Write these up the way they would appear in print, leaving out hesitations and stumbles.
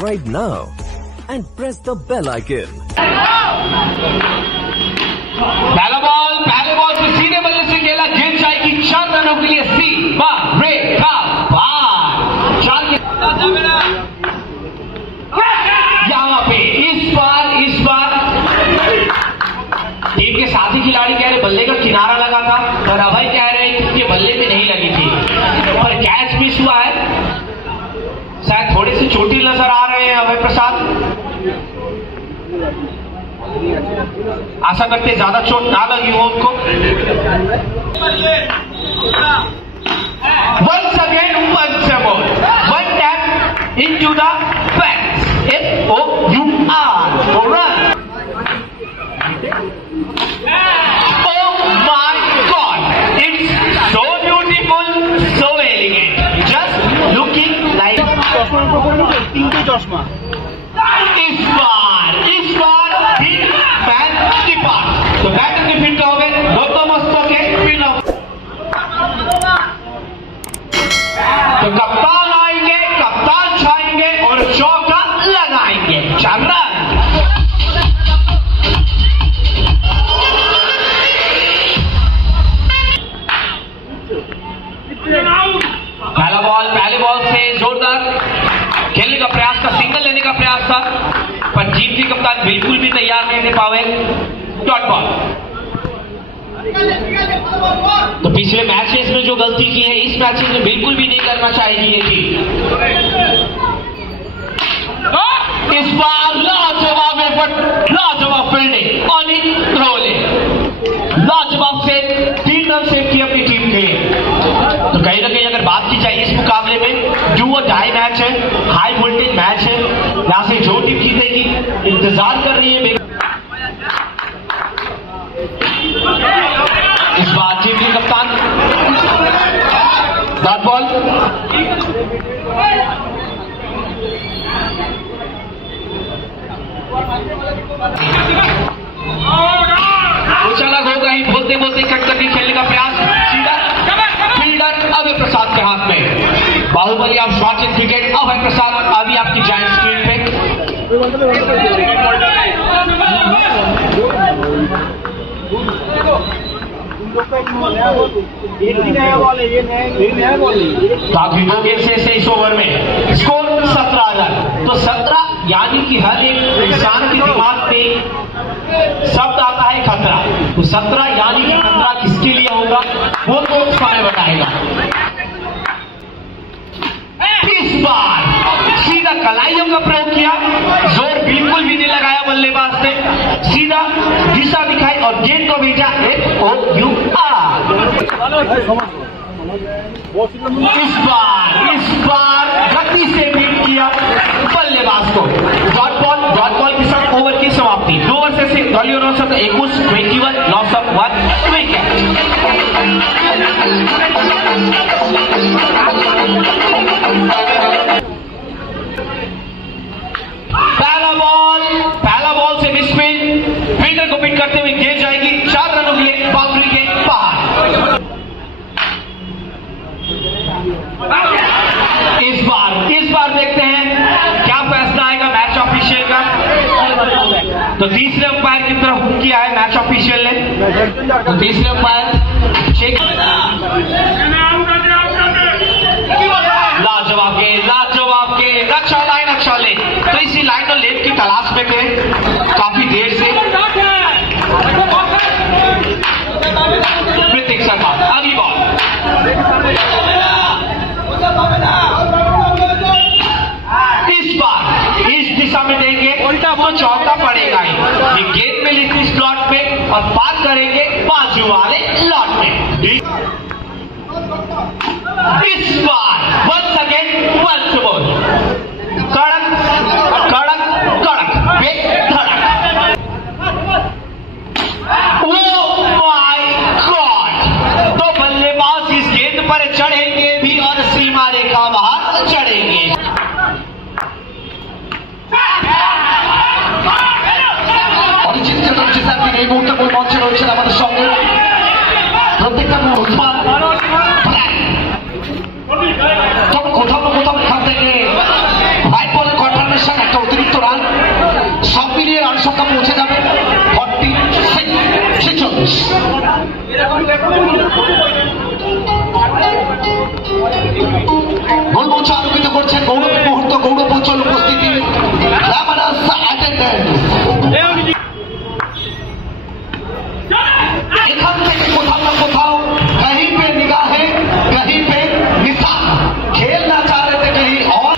subscribe now and press the bell icon. पहले ball से सीधे बल्ले से खेला, गेंद जाएगी 4 रनों के लिए सीमा रेखा पार। 4 यहाँ पे इस बार टीम के साथी खिलाड़ी कह रहे बल्ले का किनारा लगा था और अभय कह रहे हैं कि बल्ले पे नहीं लगी थी, पर कैच मिस हुआ है। शायद थोड़े से चोटिल नजर आ रहे हैं अभय प्रसाद। आशा करते ज्यादा चोट ना लगी हो उनको। Once again, once more, one tap into the fence. FOUR for run. Oh my God! It's so beautiful, so elegant, just looking like. इस बार भी मैच की पास, तो बैटर के फिट हो गए, दोनों मस्तों के फिट हो। तो कप्तान आएंगे, कप्तान छाएंगे और चौका लगाएंगे। 4 रन। पहले बॉल से जोरदार खेलने का प्रयास था, सिंगल लेने का प्रयास था, पर जीत की कप्तान बिल्कुल भी तैयार नहीं थे पावे। Dot ball. तो पिछले मैचेस में जो गलती की है इस मैचेस में बिल्कुल भी नहीं करना चाहिए ये चीज। इस बार लाजवाब फील्डिंग, ऑली रोले, लाजवाब से 3 रन सेव किए अपनी टीम के लिए। तो कहीं ना कहीं अगर बात की जाए इस मुकाबले में जो वो टाई मैच है, हाई वोल्टेज मैच है, यहां से जो टीम जीतेगी इंतजार कर रही है। इस बार टीम की कप्तान डॉट बॉल। उछाला होगा ही, बोलते बोलते कट करके खेलने का प्रयास। सीधा फील्डर अभय प्रसाद के हाथ में। बाहुबली आप शॉट इन क्रिकेट अभय प्रसाद अभी आपकी जायंट स्क्रीन पे। काफी 2 गेंद से इस ओवर में स्कोर 17 रन। तो 17 यानी कि हर एक इंसान के दिमाग पे शब्द आता है खतरा। तो 17 यानी कि खतरा किसके लिए होगा वो तो समय बताएगा। इस बार सीधा कलाइयों का प्रयोग किया, जोर बिल्कुल भी नहीं लगाया बल्लेबाज ने, सीधा दिशा दिखाई और गेंद को भेजा FOUR। इस बार गति से बीट किया बल्लेबाज को। डॉट बॉल के साथ ओवर की समाप्ति। 2 ओवर से दलीय रन 21 लॉस ऑफ 1 विकेट। पहला बॉल से मिसफील्ड, फील्डर को पिट करते हुए गेंद जाएगी 4 रनों के लिए बाउंड्री के बाहर। इस बार देखते हैं क्या फैसला आएगा मैच ऑफिशियल का। तो तीसरे अंपायर की तरफ हुक किया है मैच ऑफिशियल ने। तो तीसरे अंपायर लाजवाब के अच्छा ले। तो इसी लाइन और लेट की तलाश में थे काफी देर से। ऋतिक शर्मा अभी बॉल। इस बार इस दिशा में देंगे तो चौका पड़ेगा ही। ये गेंद में लिखी स्लॉट में और पार करेंगे बाजू वाले लॉट में। इस बार once again once more, कड़क बेधड़क। Oh my God! तो बल्लेबाज इस गेंद पर चढ़ेंगे भी और सीमा रेखा बाहर चढ़ेंगे। অরিজিৎ চ্যাটার্জি স্যার তিনি এই মুহূর্তে মূল মঞ্চে রয়েছেন আমাদের সঙ্গে। প্রত্যেকটা মুহূর্ত কোথাও না কোথাও এখান থেকে ভাই বলে কন্ট্রামেশন গোলমোচা আলোকিত করছেন গৌরব মুহূর্ত গৌরব উজ্জ্বল উপস্থিতি গ্ল্যামারাস অ্যাটেন্ডেন্ট। এখান থেকে কোথাও না কোথাও कहीं पे निगाहें कहीं पे निशान खेलना चाह रहे थे कहीं और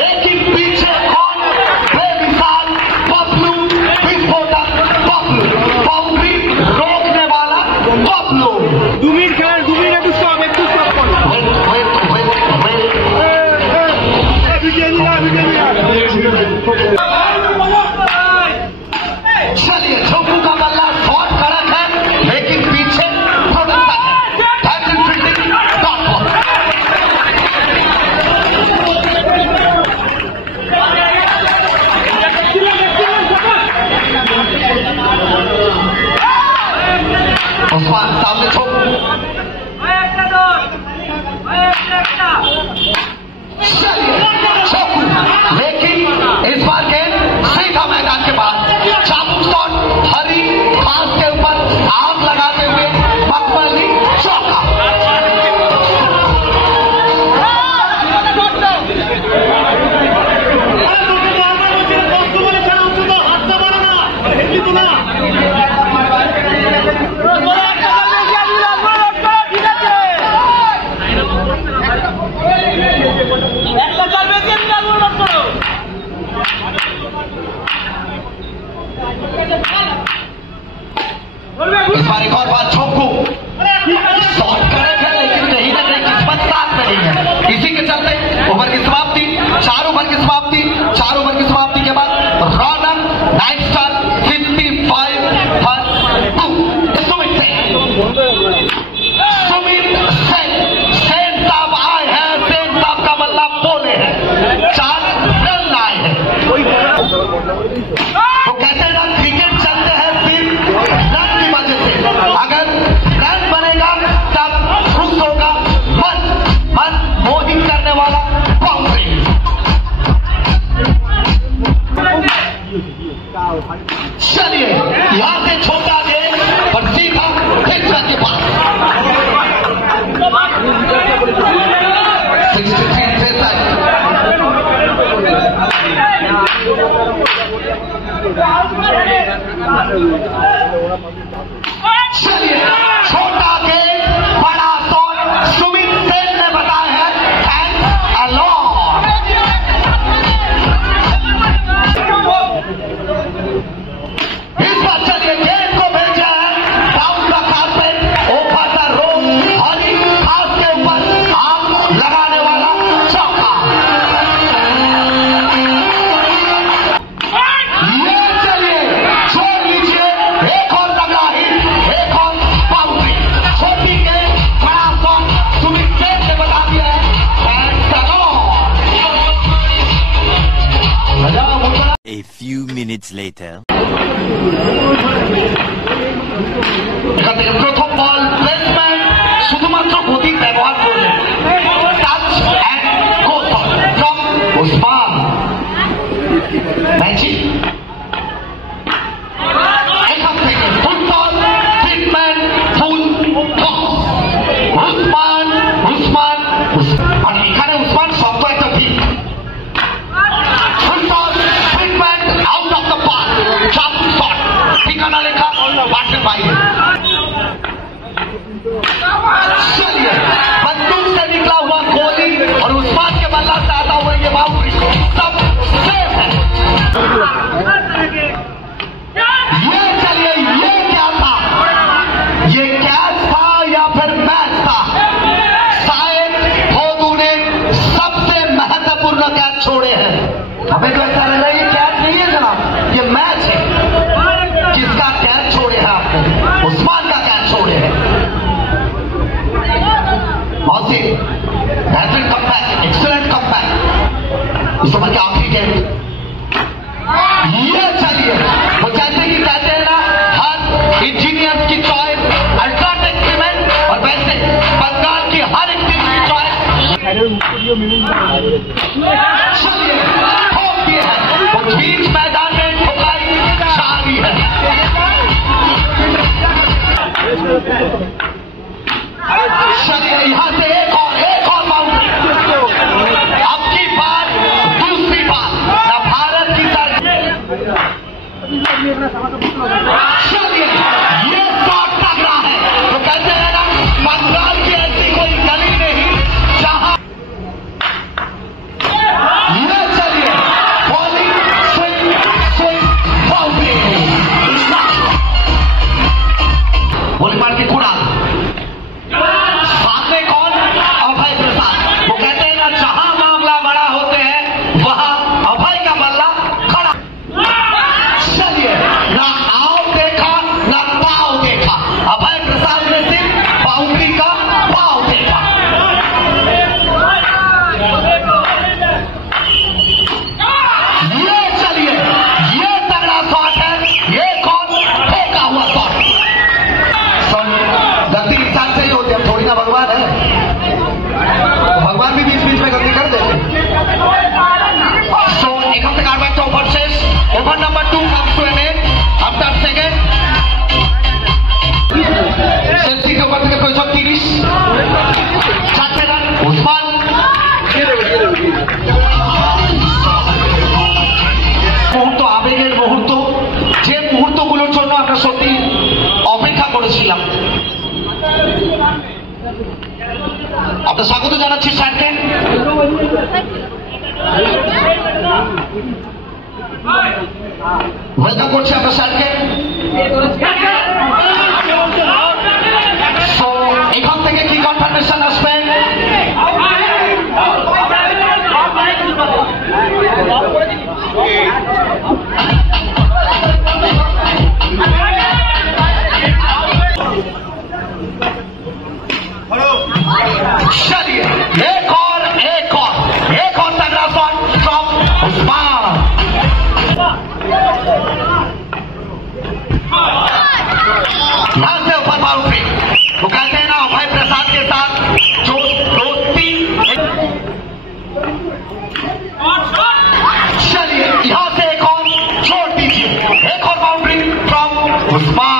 लेकिन पीछे कौन बेमिसाल बबलू विस्फोटक बबलू बाउंड्री रोकने वाला बबलू चलिए छोकू का बल्ला शॉट कड़क है लेकिन पीछे उस्मान सामने छोकू छोकू लेकिन इस बार गेंद सीधा मैदान के बाद चाबुक शॉट हरी घास के ऊपर आग लगाते हुए मकबली चौका। इस बार एक और बात छोकू शॉट कड़क है लेकिन कहीं ना कहीं किस्मत साथ में नहीं है। इसी के चलते ओवर की समाप्ति 4 ओवर की समाप्ति 4 ओवर की समाप्ति के बाद runner 9 star 55 for 2 Sumit Sen साहब आए हैं। सेन साहब का बल्ला बोले हैं 4 रन लाए हैं। तो कहते हैं ना क्रिकेट चलते हैं सिर्फ रन की वजह से। अगर रन बनेगा तब खुश होगा मन मोहित करने वाला बाउंड्री। चलिए यहां से छोटा गेंद और सीधा फिक्सर के पास 63 चलिए छोटा गेंद बड़ा शॉट सुमित सेन ने बताया है थैंक्स अ लॉट। इस बार चलिए गेंद को भेजा है डाउन का कारपेट ओवर द रोड हरी घास के ऊपर आग लगाने वाला चौका। ये चलिए छोड़ लीजिए एक और तगड़ा हिट एक और बाउंड्री। छोटी गेंद बड़ा शॉट सुमित सेन ने बता दिया है thanks a lot. A few minutes later. প্রথম বল প্লেসমেন্ট শুধুমাত্র গতি ব্যবহার করলেন touch and go shot from Osman matchy. এখান থেকে ফুটবল ট্রিটমেন্ট ফুল উসমান আর এখানে উসমান শব্দ একটা ঠিক football treatment out of the park চাবুক শট ঠিকানা লেখা মাঠের বাইরে। चलिए बंदूक से निकला हुआ गोली और उस्मान के बल्ला से आता हुआ ये बाउंड्री सब सेफ है। ये चलिए ये क्या था? ये कैच था या फिर मैच था? शायद फोदू ने सबसे महत्वपूर्ण कैच छोड़े हैं। हमें तो ऐसा लग रहा है ये कैच नहीं है जनाब, ये मैच है। किसका कैच छोड़े हैं आपने? उस्मान का कैच छोड़े हैं। बहुत सी बेहतरीन कमबैक एक्सीलेंट कमबैक इस ओवर की आखिरी गेंद। ये चलिए वो जैसे कि कहते हैं ना हर इंजीनियर की चॉइस अल्ट्राटेक सीमेंट और वैसे बंगाल की हर चलिए ठोक दिए हैं, वो बीच मैदान में ठुकाई जा रही है। चलिए यहां से एक और बाउंड्री। अब की बार दूसरी बार ना भारत की तरफ। चलिए ये शॉट तगड़ा है, तो कहते हैं ना बंगाल की ऐसी कोई गली नहीं जहां ये। चलिए बॉलिंग स्विंग बाउंड्री, बॉलिंग मार के कुड़ा। सामने कौन? अभय प्रसाद। वो कहते हैं ना जहां मामला बड़ा होते हैं वहां अभय का बल्ला खड़ा। चलिए ना आओ देखा ना पाव देखा, अभय प्रसाद ने सिर्फ बाउंड्री का पाव देखा। ये चलिए ये तगड़ा शॉट है, ये कौन? ठोका हुआ शॉट। गलती इंसान से ही होती है, थोड़ी ना भगवान है, भगवान भी बीच बीच में गलती कर देते। सो एक हफ्ते का बैक टू ओवर शेष। Over number 2 comes to an end after second। Selfie के ऊपर से 230 4 रन उस्मान। মুহূর্ত আবেগের মুহূর্ত, যে মুহূর্তগুলোর জন্য আমরা সত্যি অপেক্ষা করেছিলাম। আমরা স্বাগত জানাচ্ছি স্যারকে। ওয়েলকাম করছি আমরা স্যারকে। তো এখান থেকে কি কনফার্মেশন আসবে? चलिए एक और तगड़ा शॉट फ्रॉम उस्मान। यहां से ऊपर बाउंड्री। वो कहते हैं ना अभय प्रसाद के साथ जो दोस्ती। चलिए यहां से एक और छोड़ दीजिए, एक और बाउंड्री फ्रॉम उस्मान।